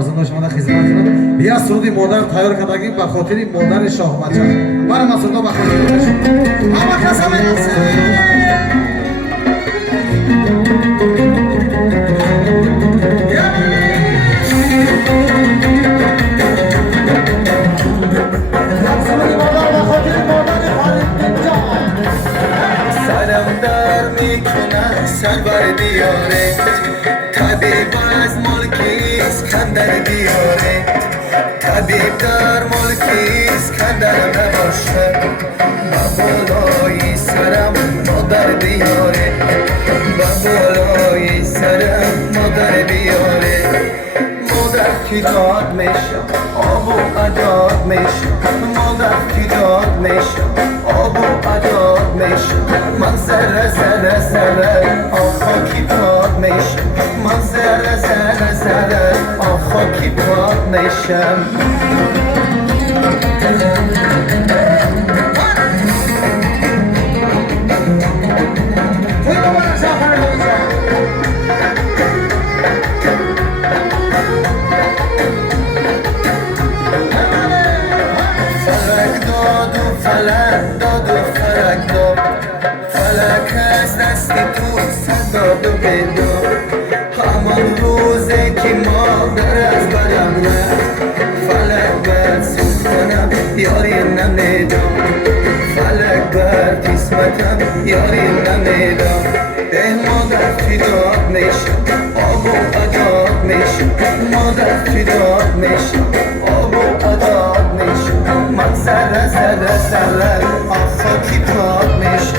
فرزندان شما را خدمت کنم. یا سرودی مادر تیار کردگی به خاطر مادر شاه بچه برای مسعود به خاطر شما اما قسم سرور دیاره طبیب از ملکی اسکندر دیاره طبیب در ملکی اسکندر نباشه با بالای سرم مادر بیاره با بالای سرم مادر بیاره مادر کی داد میشه آب و عداد میشه مادر کی داد میشه آب و عداد میشه من زره زره زره خاکی پاد میشم من زره زره زره خاکی پاد میشم فلک داد و فلک داد و فلک داد فلک از دستی تو صداد و بداد همان روزه که مادر از برم رفت فلک بر سوختنم یاری نمیدم فلک بر قسمتم یاری